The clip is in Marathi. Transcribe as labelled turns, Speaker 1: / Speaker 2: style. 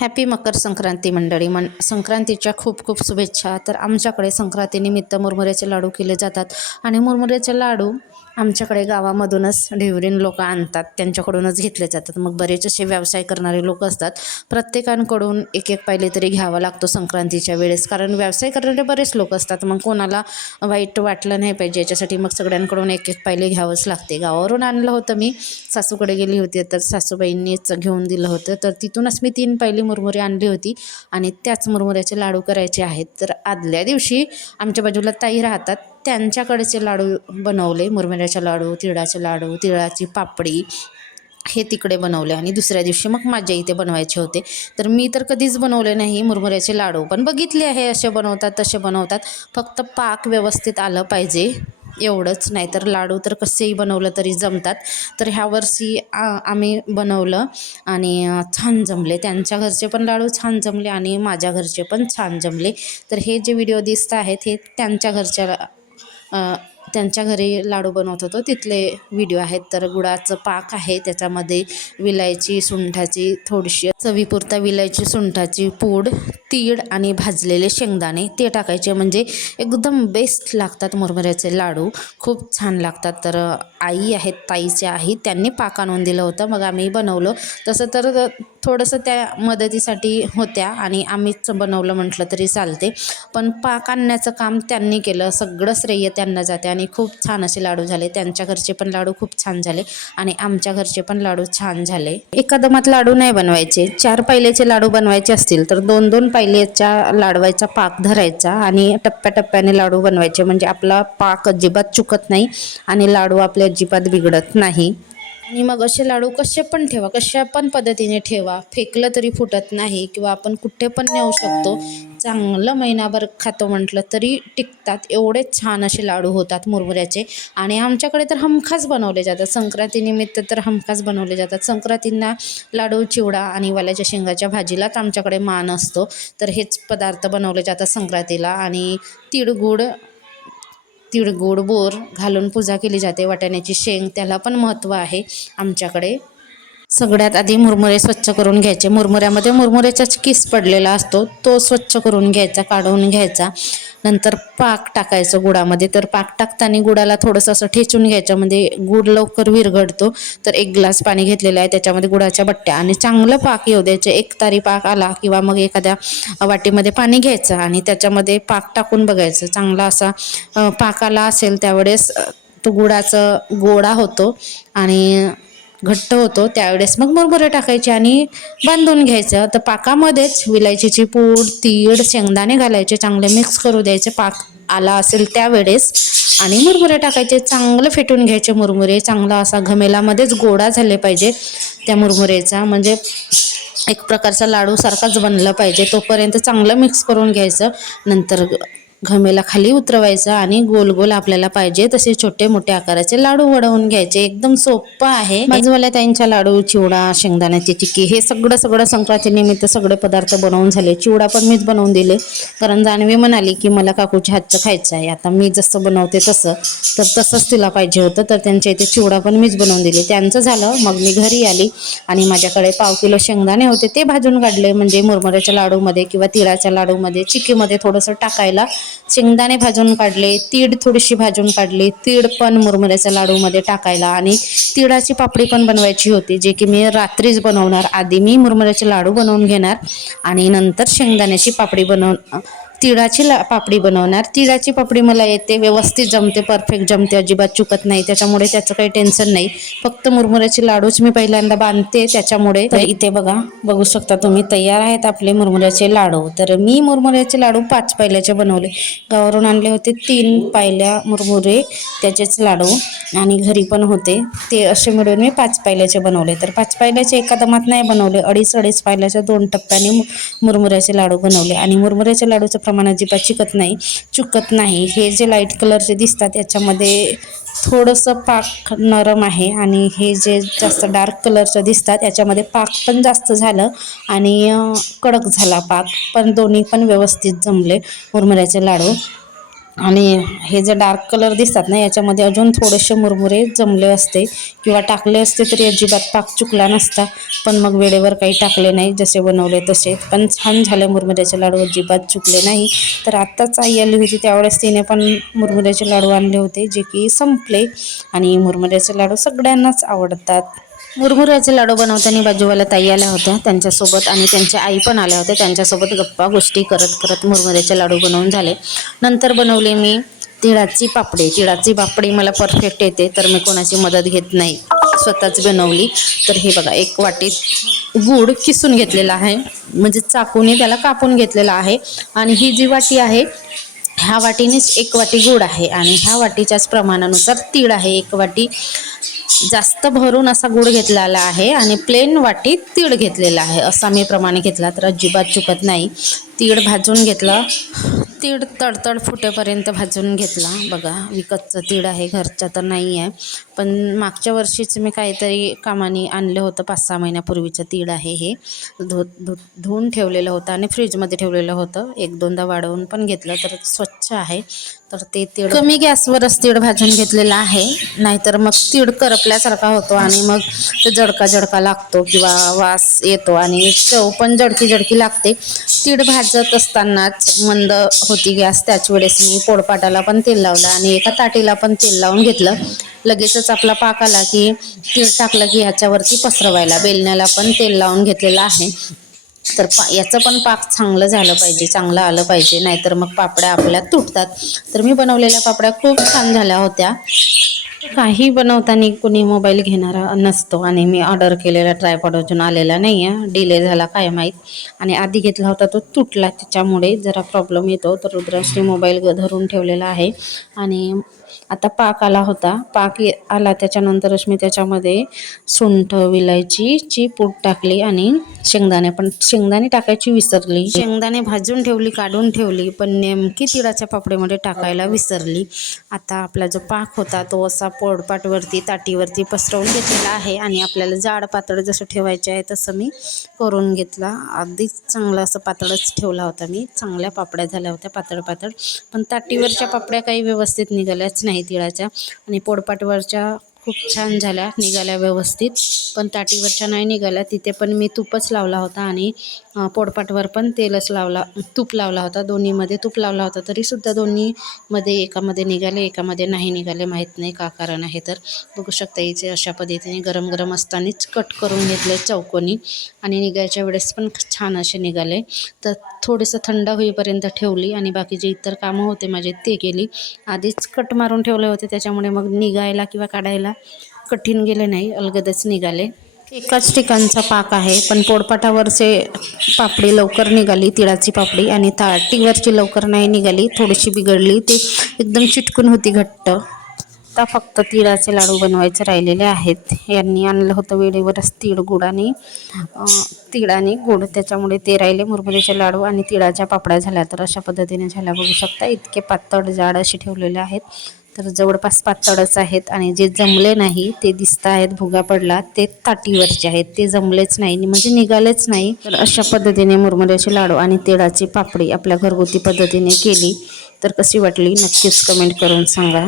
Speaker 1: हॅपी मकर संक्रांती मंडळी मन संक्रांतीच्या खूप खूप शुभेच्छा तर आमच्याकडे संक्रांतीनिमित्त मुरमुऱ्याचे लाडू केले जातात आणि मुरमुऱ्याचे लाडू आमच्याकडे गावामधूनच ढेवरीन लोक आणतात. त्यांच्याकडूनच घेतले जातात. मग बरेच असे व्यवसाय करणारे लोक असतात. प्रत्येकांकडून एक एक पायले तरी घ्यावा लागतो संक्रांतीच्या वेळेस. कारण व्यवसाय करणारे बरेच लोक असतात. मग कोणाला वाईट वाटलं नाही पाहिजे. याच्यासाठी मग सगळ्यांकडून एक एक पायले घ्यावंच लागते. गावावरून आणलं होतं मी. सासूकडे गेली होती. तर सासूबाईंनीच घेऊन दिलं होतं. तर तिथूनच मी तीन पायली मुरमुरे आणली होती. आणि त्याच मुरमुऱ्याचे लाडू करायचे आहेत. तर आदल्या दिवशी आमच्या बाजूला ताई राहतात. त्यांच्याकडचे लाडू बनवले. मुरमुऱ्याचे लाडू तिळाचे लाडू तिळाची पापडी हे तिकडे बनवले आणि दुसऱ्या दिवशी मग माझ्या इथे बनवायचे होते. तर मी तर कधीच बनवले नाही मुरमुऱ्याचे लाडू. पण बघितले आहे असे बनवतात तसे बनवतात. फक्त पाक व्यवस्थित आलं पाहिजे एवढंच. नाहीतर लाडू तर कसेही बनवलं तरी जमतात. तर ह्या वर्षी आम्ही बनवलं आणि छान जमले. त्यांच्या घरचे पण लाडू छान जमले आणि माझ्या घरचे पण छान जमले. तर हे जे व्हिडिओ दिसत आहेत हे त्यांच्या घरच्या त्यांच्या घरी लाडू बनवत होतो. तिथले व्हिडिओ आहेत. तर गुळाचं पाक आहे. त्याच्यामध्ये विलायची सुंठाची थोडीशी चवीपुरता विलायची सुंठाची पूड तीळ आणि भाजलेले शेंगदाणे. ते टाकायचे म्हणजे एकदम बेस्ट लागतात मुरमुऱ्याचे लाडू. खूप छान लागतात. तर आई आहेत ताईचे आई त्यांनी पाक आणून दिलं होतं. मग आम्ही बनवलं. तसं तर थोडंसं त्या मदतीसाठी होत्या आणि आम्हीच बनवलं म्हटलं तरी चालते. पण पाक आणण्याचं काम त्यांनी केलं. सगळं श्रेय त्यांना जाते आणि खूप छान असे लाडू झाले. त्यांच्या घरचे पण लाडू खूप छान झाले आणि आमच्या घरचे पण लाडू छान झाले. एका दमात लाडू नाही बनवायचे. चार पायलेचे लाडू बनवायचे असतील तर दोन दोन पायलेच्या लाडवायचा पाक धरायचा आणि टप्प्याटप्प्याने लाडू बनवायचे. म्हणजे आपला पाक अजिबात चुकत नाही आणि लाडू आपले अजिबात बिघडत नाही. आणि मग असे लाडू कसे पण ठेवा कशा पण पद्धतीने ठेवा. फेकलं तरी फुटत नाही किंवा आपण कुठे पण नेऊ शकतो. चांगलं महिनाभर खातो म्हटलं तरी टिकतात. एवढे छान असे लाडू होतात मुरमुऱ्याचे. आणि आमच्याकडे तर हमखास बनवले जातात. संक्रांतीनिमित्त तर हमखास बनवले जातात. संक्रांतींना लाडू चिवडा आणि वाल्याच्या शेंगाच्या भाजीलाच आमच्याकडे मान असतो. तर हेच पदार्थ बनवले जातात संक्रांतीला. आणि तिळगुळ तिळगुळ बोर घालून पूजा केली जाते. वाटाण्याची शेंग त्याला पण महत्त्व आहे आमच्याकडे. सगळ्यात आधी मुरमुरे स्वच्छ करून घ्यायचे. मुरमुऱ्यामध्ये मुरमुऱ्याचा किस पडलेला असतो तो स्वच्छ करून घ्यायचा काढून घ्यायचा. नंतर पाक टाकायचं गुळामध्ये तर पाक टाकताना गुळाला थोडंसं असं ठेचून घ्यायचं. म्हणजे गुळ लवकर विरघडतो तर एक ग्लास पाणी घेतलेलं आहे. त्याच्यामध्ये गुळाच्या बट्ट्या. आणि चांगलं पाक येऊ द्यायचे. एक तारी पाक आला किंवा मग एखाद्या वाटीमध्ये पाणी घ्यायचं आणि त्याच्यामध्ये पाक टाकून बघायचं. चांगला असा पाक आला असेल त्यावेळेस तो गुळाचं गोडा होतो. आणि घट्ट होतो त्यावेळेस मग मुरमुरे टाकायचे आणि बांधून घ्यायचं. तर पाकामध्येच विलायचीची पूड तीळ शेंगदाणे घालायचे चांगले मिक्स करू द्यायचे. पाक आला असेल त्यावेळेस आणि मुरमुरे टाकायचे. चांगलं फेटून घ्यायचे मुरमुरे. चांगला असा घमेलामध्येच गोडा झाले पाहिजे त्या मुरमुरेचा. म्हणजे एक प्रकारचा लाडूसारखाच बनला पाहिजे. तोपर्यंत चांगलं मिक्स करून घ्यायचं. नंतर घमेला खाली उतरवायचा आणि गोल गोल आपल्याला पाहिजे तसे छोटे मोठे आकाराचे लाडू वडवून घ्यायचे. एकदम सोपं आहे. मला त्यांच्या लाडू चिवडा शेंगदाण्याची चिक्की हे सगळं सगळं संक्रांतीनिमित्त सगळे पदार्थ बनवून झाले. चिवडा पण मीच बनवून दिले. कारण जाणवी म्हणाली की मला काकूच्या हातचं खायचं आहे. आता मी जसं बनवते तसं. तर तसंच तिला पाहिजे होतं. तर त्यांच्या इथे चिवडा पण मीच बनवून दिले. त्यांचं झालं. मग मी घरी आली आणि माझ्याकडे पाव किलो शेंगदाणे होते. ते भाजून काढले. म्हणजे मुरमुऱ्याच्या लाडूमध्ये किंवा तिळाच्या लाडूमध्ये चिक्कीमध्ये थोडंसं टाकायला शेंगदाणे भाजून काढले तीड थोडीशी भाजून काढली तीड पण मुरमुऱ्याच्या लाडूमध्ये टाकायला आणि तिळाची पापडी पण बनवायची होती जे की मी रात्रीच बनवणार. आधी मी मुरमुऱ्याचे लाडू बनवून घेणार आणि नंतर शेंगदाण्याची पापडी बनव तिळाची ला पापडी बनवणार. तिळाची पापडी मला येते व्यवस्थित जमते परफेक्ट जमते अजिबात चुकत नाही. त्याच्यामुळे त्याचं काही टेन्शन नाही. फक्त मुरमुऱ्याचे लाडूच मी पहिल्यांदा बांधते त्याच्यामुळे. इथे बघा बघू शकता तुम्ही तयार आहेत आपले मुरमुऱ्याचे लाडू. तर मी मुरमुऱ्याचे लाडू पाच पायल्याचे बनवले. गावावरून आणले होते तीन पायल्या मुरमुरे त्याचेच लाडू. आणि घरी पण होते. ते असे मिळून मी पाच पायल्याचे बनवले. तर पाच पायल्याचे एका दमात नाही बनवले. अडीच अडीच पायल्याच्या दोन टप्प्याने मुरमुऱ्याचे लाडू बनवले. आणि मुरमुऱ्याच्या लाडूचं प्रमाण अजिबात चिकत नाही चुकत नाही हे जे लाइट कलरचे दिसतात याच्यामध्ये थोडंसं पाक नरम आहे आणि हे जे जास्त डार्क कलरचं दिसतात याच्यामध्ये पाक पण जास्त झालं आणि कडक झाला पाक. पण दोन्ही पण व्यवस्थित जमले. मुरमुऱ्याचे लाडू. आणि हे जे डार्क कलर दिसतात ना याच्यामध्ये अजून थोडेसे मुरमुरे जमले असते. किंवा टाकले असते तरी अजिबात पाक चुकला नसता. पण मग वेळेवर काही टाकले नाही जसे बनवले तसे. पण छान झाले मुरमुऱ्याचे लाडू अजिबात चुकले नाही. तर आत्ताच आई आली होती त्यावेळेस तिने पण मुरमुऱ्याचे लाडू आणले होते जे की संपले. आणि मुरमुऱ्याचे लाडू सगळ्यांनाच आवडतात. मुरमुऱ्याचे लाडू बनवताना बाजूवाला ताई आल्या होत्या त्यांच्यासोबत आणि त्यांच्या आई पण आल्या होत्या. त्यांच्यासोबत गप्पा गोष्टी करत करत मुरमुऱ्याचे लाडू बनवून झाले. नंतर बनवले मी तिळाची पापडी. तिळाची पापडी मला परफेक्ट येते तर मी कोणाची मदत घेत नाही. स्वतःच बनवली. तर हे बघा एक वाटीत गूळ किसून घेतलेला आहे. म्हणजे चाकूने त्याला कापून घेतलेला आहे. आणि ही जी वाटी आहे ह्या वाटीनेच एक वाटी गूळ आहे आणि ह्या वाटीच्याच प्रमाणानुसार तीळ आहे. एक वाटी जास्त भरून असा गूळ घेतलेला आहे आणि प्लेन वाटीत तीळ घेतलेला आहे. असा मी प्रमाण घेतला तर अजिबात चुकत नाही. तीळ भाजून घेतलं तीळ तडतड फुटेपर्यंत भाजून घेतला. बघा विकतचं तीळ आहे घरचं तर नाही आहे. पण मागच्या वर्षीच मी काहीतरी कामाने आणलं होतं पाच सहा महिन्यापूर्वीचं तीळ आहे हे. धु धु धुवून ठेवलेलं होतं आणि फ्रीजमध्ये ठेवलेलं होतं. एक दोनदा वाढवून पण घेतलं तर स्वच्छ आहे. तर ते तीळ कमी गॅसवरच तीळ भाजून घेतलेलं आहे. नाहीतर मग तीळ करपल्यासारखा होतो आणि मग तो जडका जडका लागतो किंवा वास येतो आणि चव पण जडकी जडकी लागते. तीळ भाजत असतानाच मंद होती गॅस. त्याच वेळेस मी पोळपाटाला पण तेल लावलं आणि एका ताटीला पण तेल लावून घेतलं. लगेचच आपला पाक आला की तीळ टाकलं की ह्याच्यावरती पसरवायला बेलण्याला पण तेल लावून घेतलेलं आहे. तर पा याचं पण पाक चांगलं झालं पाहिजे चांगलं आलं पाहिजे नाहीतर मग पापड्या आपल्या तुटतात. तर मी बनवलेल्या पापड्या खूप छान झाल्या होत्या. काही बनवताना कोणी मोबाईल घेणारा नसतो आणि मी ऑर्डर केलेला ट्रायपॉड अजून आलेला नाही आहे डिले झाला काय माहीत. आणि आधी घेतला होता तो तुटला त्याच्यामुळे जरा प्रॉब्लेम येतो. तर रुद्राश्री मोबाईल धरून ठेवलेला आहे. आणि आता पाक आला होता. पाक ये- आला त्याच्यानंतरच मी त्याच्यामध्ये सुंठ विलायचीची पूड टाकली आणि शेंगदाणे पण शेंगदाणे टाकायची विसरली. शेंगदाणे भाजून ठेवली काढून ठेवली पण नेमकी तिळाच्या पापडीमध्ये टाकायला विसरली. आता आपला जो पाक होता तो असा पोळपाटवरती ताटीवरती पसरवून घेतलेला आहे आणि आपल्याला जाड पातळ जसं ठेवायचे आहे तसं मी करून घेतला. अगदीच चांगला असं पातळच ठेवला होता मी. चांगल्या पापड्या झाल्या होत्या पातळ पातळ पण ताटीवरच्या पापड्या काही व्यवस्थित नाही तिळाच्या. आणि पोडपाटवरच्या खूप छान झाल्या निघाल्या व्यवस्थित. पण ताटीवरच्या नाही निघाल्या तिथे पण मी तूपच लावला होता आणि पोळपाटवर पण तेलच लावला तूप लावला होता. दोन्हीमध्ये तूप लावला होता तरीसुद्धा दोन्हीमध्ये एकामध्ये निघाले एकामध्ये नाही निघाले माहीत नाही का कारण आहे तर. बघू शकता इथे अशा पद्धतीने गरम गरम असतानाच कट करून घेतले चौकोनी आणि निघायच्या वेळेस पण छान असे निघाले. तर थोडंसं थंड होईपर्यंत ठेवली आणि बाकी जे इतर कामं होते माझे ते केली. आधीच कट मारून ठेवले होते त्याच्यामुळे मग निघायला किंवा काढायला कठीण गेले नाही अलगदच निघाले. एकाच ठिकाणचा पाक आहे पण पोळपाटावरचे पापडी लवकर निघाली तिळाची पापडी आणि ताटीवरची लवकर नाही निघाली थोडीशी बिघडली ती एकदम चिटकून होती घट्ट. आता फक्त तिळाचे लाडू बनवायचे राहिलेले आहेत. यांनी आणलं होतं वेळेवरच तीळ गुड आणि तीळ आणि गुड. त्याच्यामुळे ते राहिले मुरमुरेचे लाडू आणि तिळाच्या पापड्या झाल्या. तर अशा पद्धतीने झाल्या. बघू शकता इतके पातळ जाड असे ठेवलेले आहेत. तर जवळपास पातळच आहेत आणि जे जमले नाही ते दिसत आहेत भुगा पडला ते ताटीवरचे आहेत. ते जमलेच नाही म्हणजे निघालेच नाही. तर अशा पद्धतीने मुरमुऱ्याचे लाडू आणि तिळाची पापडी आपल्या घरगुती पद्धतीने केली. तर कशी वाटली? नक्कीच कमेंट करून सांगा.